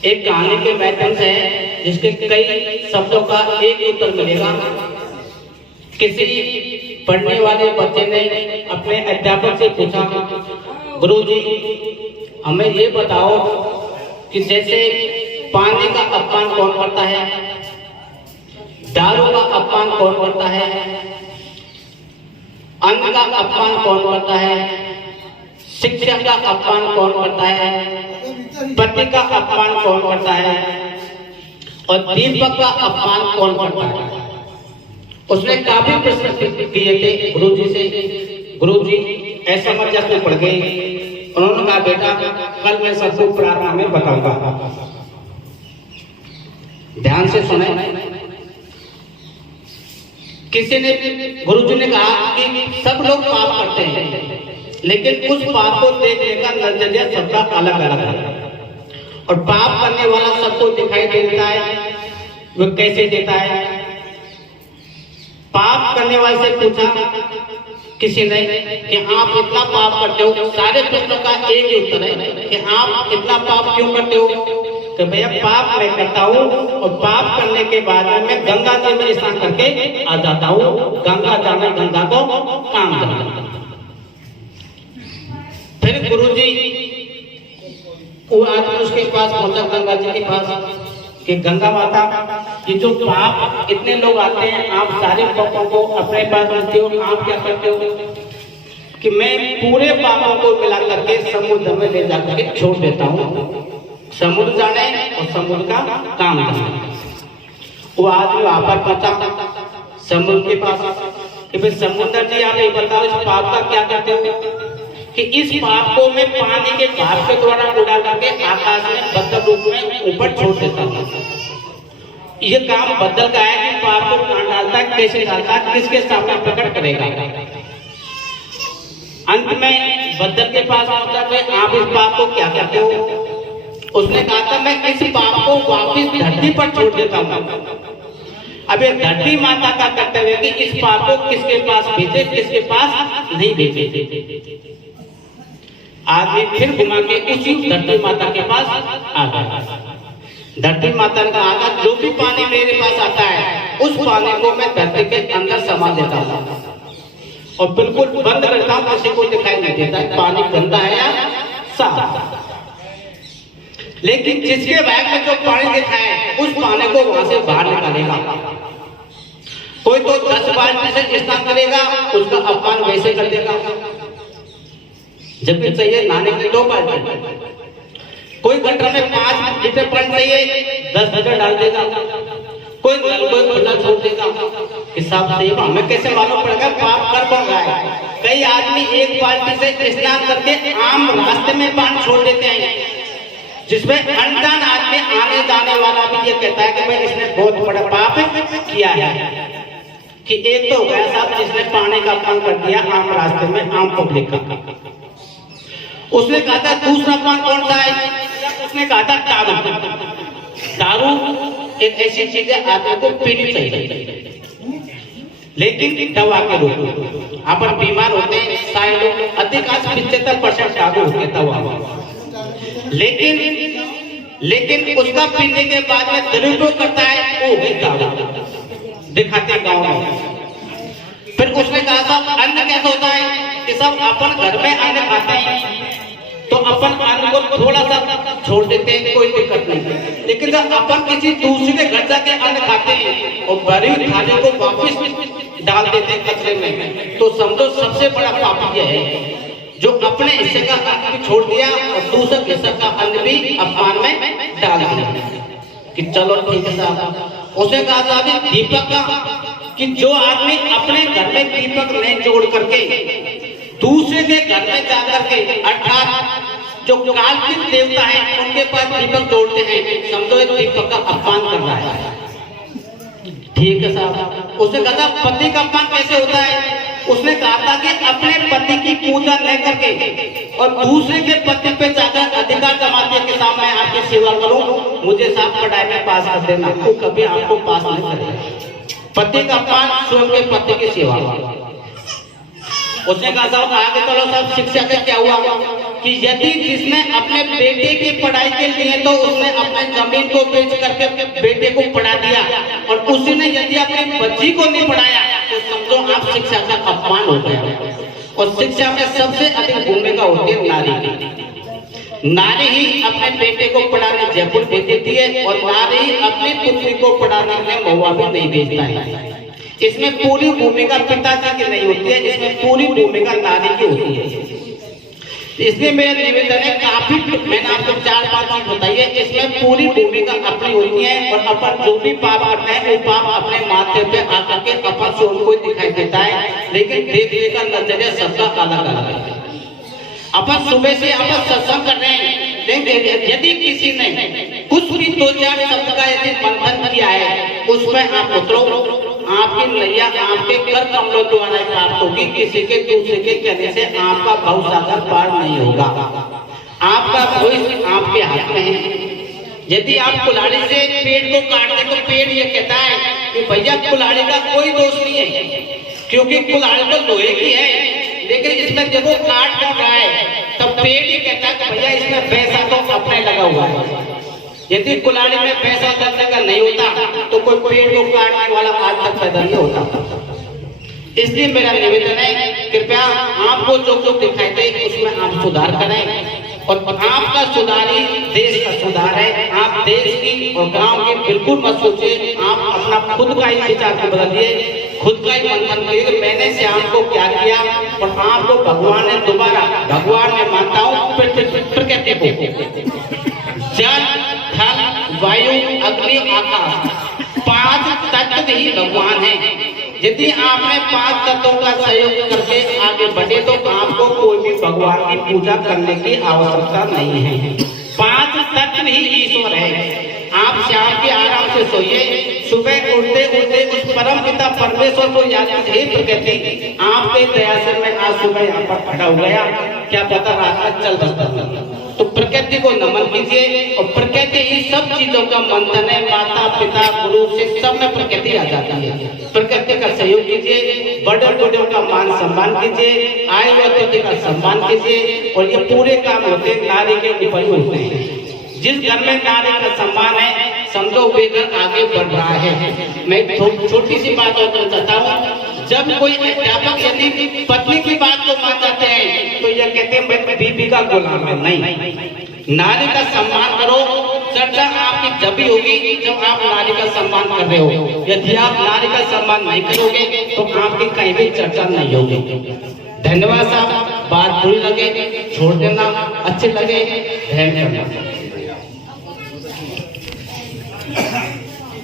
एक कहानी के माध्यम से जिसके कई शब्दों का एक उत्तर मिलेगा। किसी पढ़ने वाले बच्चे ने अपने अध्यापक से पूछा, गुरुजी हमें ये बताओ कि जैसे पानी का अपमान कौन करता है, दारू का अपमान कौन करता है, अन्न का अपमान कौन करता है, शिक्षा का अपमान कौन करता है, पति का अपमान कौन करता है और दीपक का अपमान कौन करता है। उसने काफी प्रश्न किए थे गुरुजी से। गुरुजी ऐसा मत जैसे पढ़ गए। उन्होंने कहा बेटा कल मैं सबको प्रार्थना में बताऊंगा, ध्यान से सुने। किसी ने गुरुजी ने कहा कि सब लोग पाप करते हैं लेकिन उस पाप को देखने का नजरिया सबका अलग अलग है और पाप करने वाला सबको दिखाई देता है। वो कैसे देता है? पाप करने वाले से पूछा किसी ने कि आप इतना पाप करते हो, सारे प्रश्नों का एक ही उत्तर है कि आप इतना पाप क्यों करते हो। कि भैया पाप मैं करता हूँ और पाप करने के बाद मैं गंगा जी में स्नान करके आ जाता हूँ। गंगा जाना गंगा को काम जाना। फिर गुरुजी वो आदमी उसके पास पहुंचा, गंगा जी के पास, कि गंगा माता ये जो पाप इतने लोग आते हैं, आप सारे पापों को अपने पास रखते हो, आप क्या करते हो कि मैं पूरे पापों को मिला करके समुद्र में ले जाकर के छोड़ देता हूँ। समुद्र जाने और समुद्र का काम जाने। वो आदमी वहां पर पहुंचा समुद्र के पास कि भाई समुद्र जी आप ये बताओ इस पाप का क्या करते हो। कि इस पाप को मैं पानी के भाप के द्वारा उड़ा करके आकाश में बदल रूप में ऊपर छोड़ देता हूँ। ये काम बदल का है कि पाप को कहां डालता है, कैसे डालता है, किसके सामने प्रकट करेगा। अंत में बदल के पास पहुंचा कि आप इस पाप को क्या कहते हो। उसने कहा था मैं इस पाप को वापिस धरती पर छोड़ देता हूँ। अब ये धरती माता का कर्तव्य है कि इस पाप को किसके पास भेजे, किसके पास नहीं भेजे। आदमी फिर घुमा के उसी धरती माता के पास आ गया। धरती माता ने कहा जो भी पानी मेरे पास आता है उस पानी को मैं धरती के अंदर समा देता हूँ और बिल्कुल बंद करता हूँ, किसी को दिखाई नहीं देता पानी गंदा है या साफ। लेकिन जिसके बैग में जो पानी दिखा है उस पानी को वहां से बाहर निकालेगा। कोई तो 10 बाल्टी से स्नान करेगा, उसका अपमान वैसे कर देगा, जबकि चाहिए नहाने के 2 बाल्टी। कोई गटर में 5 लीटर पानी चाहिए, 10 लीटर डाल देगा। कोई नल को खुला छोड़ देगा। हिसाब सही हमें कैसे मालूम पड़ेगा पाप कर कौन रहा है। कई आदमी एक बाल्टी से स्नान करके आम रास्ते में पानी छोड़ देते हैं, जिसमें अनजान आदमी आने जाने वाला भी ये कहता है कि भाई इसने बहुत बड़ा पाप किया है। कि एक तो हो गया साहब जिसने पानी का अपमान कर दिया आम रास्ते में, आम पब्लिक का। उसने कहा था दूसरा पान कौन सा है। उसने कहा था दारू। दारू एक ऐसी चीज है आदमी को पीनी चाहिए, लेकिन दवा के रूप में। अपन बीमार होते हैं, सारे लोग अधिकांश 75% दारू होते हैं दवा। लेकिन उसका पीने के बाद में दुरुपयोग करता है, वो भी दारू दिखाते हैं गाँव में। फिर उसने कहा था अन्न कैसा होता है कि सब अपन घर में अन्न खाते हैं तो अपन अन्न को थोड़ा सा छोड़ देते हैं, कोई दिक्कत नहीं। लेकिन जब अपन किसी दूसरे के घर जाके अन्न खाते हैं और भरी हुई थाली को वापस डाल देते हैं कचरे में, तो समझो सबसे बड़ा पाप यह है जो अपने हिस्से का अन्न भी छोड़ दिया और दूसरे हिस्से का अन्न भी अपमान में डाल दिया। कि चलो ठीक है साहब। उसे कहा था अभी दीपक का कि जो आदमी अपने घर में दीपक नहीं जोड़ करके दूसरे के घर में जाकर के, अर्थात जो काल्पनिक देवता है उनके पास दीपक जोड़ते हैं, समझो एक दीपक का अपमान कर रहा है। ठीक है साहब। उसने कहा था पति का अपमान कैसे होता है। उसने कहा था कि अपने पति की पूजा न करके और दूसरे के पति पे जाकर अधिकार जमाते कि साहब मैं आपकी सेवा करूं, मुझे साहब पढ़ाई में पास कर देना, तो कभी आपको पास नहीं करेगा। पति का अपमान, स्वयं के पति की सेवा। उसने कहा साहब आगे चलो साहब शिक्षा का क्या हुआ। कि यदि जिसने अपने बेटे की पढ़ाई के लिए तो उसने अपने जमीन को बेच करके बेटे को पढ़ा दिया, और उसी ने यदि अपनी बच्ची को नहीं पढ़ाया तो समझो आप शिक्षा का अपमान हो गया। और शिक्षा में सबसे अधिक भूमिका होती है नारी की। नारी ही अपने बेटे को पढ़ाने जयपुर भेज देती है, और नारी अपनी पुत्री को पढ़ाने के लिए महुआ भी नहीं भेजता है। इसमें पूरी भूमिका पिताजी की नहीं होती है, इसमें पूरी भूमिका नारी की होती है। इसलिए मेरा निवेदन है, काफी मैंने आपको 4-5 चीज बताई है, इसमें पूरी भूमिका अपनी होती है, और अपन जो भी पाप करते हैं वो पाप अपने माथे पे आकर के अपन से उनको दिखाई देता है, लेकिन देखने का नजरिया सबका अलग अलग है। अपन सुबह से अपन सत्संग कर रहे हैं, लेकिन यदि किसी ने कुछ भी 2-4 शब्द का यदि मंथन किया है, उसमें आप उतरो, आपकी नैया आपके कर कमलों द्वारा प्राप्त होगी। किसी के दूसरे के कहने से आपका भवसागर पार नहीं होगा। आपका भविष्य आपके हाथ में है। यदि आप कुल्हाड़ी से पेड़ को काट दे तो पेड़ ये कहता है कि भैया कुल्हाड़ी का कोई दोष नहीं है, क्योंकि कुल्हाड़ी तो लोहे की है, लेकिन इसमें जब वो काट कर रहा है तब पेड़ ये कहता है कि भैया इसमें पैसा तो अपने लगा हुआ है। यदि कुल्हाड़ी में पैसा लगने का नहीं होता तो कोई पेड़ को काटने वाला आज तक पैदा नहीं होता। इसलिए मेरा निवेदन है, कृपया आपको जो दिखाई दे उसमें आप सुधार करें, और आपका सुधार ही देश का सुधार है। आप देश की और गांव की बिल्कुल मत सोचिए, आप अपना खुद का ही विचार को बदलिए, खुद का ही मंथन करिए मैंने से आपको क्या किया, और आपको भगवान ने दोबारा भगवान ने मानता हूँ प्रकृति को जल थल वायु अग्नि आकाश 5 तत्व ही भगवान है। यदि आपने 5 तत्वों का सहयोग करके आगे बढ़े तो आपको कोई भी भगवान की पूजा करने की आवश्यकता नहीं है। 5 तत्व ही ईश्वर है। आप शाम के आराम से सोइए, सुबह उठते उठते उस परम पिता परमेश्वर को याद कीजिए। प्रकृति आपके दया से मैं आज सुबह यहाँ पर खड़ा हो गया, क्या पता रात में चल बसता। तो प्रकृति को नमन कीजिए, और प्रकृति ही सब चीजों का मंथन है। माता पिता गुरु से सब में प्रकृति आ जाती है। प्रकृति का सहयोग कीजिए, बड़े बड़ों का मान सम्मान कीजिए, आए हुए अतिथि का सम्मान कीजिए, और ये पूरे काम होते नारी के ऊपर ही होते हैं। जिस घर में नारी का सम्मान है समझो वे घर आगे बढ़ रहा है। मैं छोटी सी बात और चाहता हूँ, जब कोई अध्यापक यदि पत्नी की बात को मान जाते हैं तो यह कहते हैं मैं बीबी का गुलाम है। नहीं, नारी का सम्मान करो। चर्चा आपकी जब भी होगी जब आप नारी का सम्मान कर रहे हो। यदि आप नारी का सम्मान नहीं करोगे तो आपकी कहीं भी चर्चा नहीं होगी। धन्यवाद साहब, बात बुरी लगे छोड़ देना, अच्छे लगे ध्यान करना।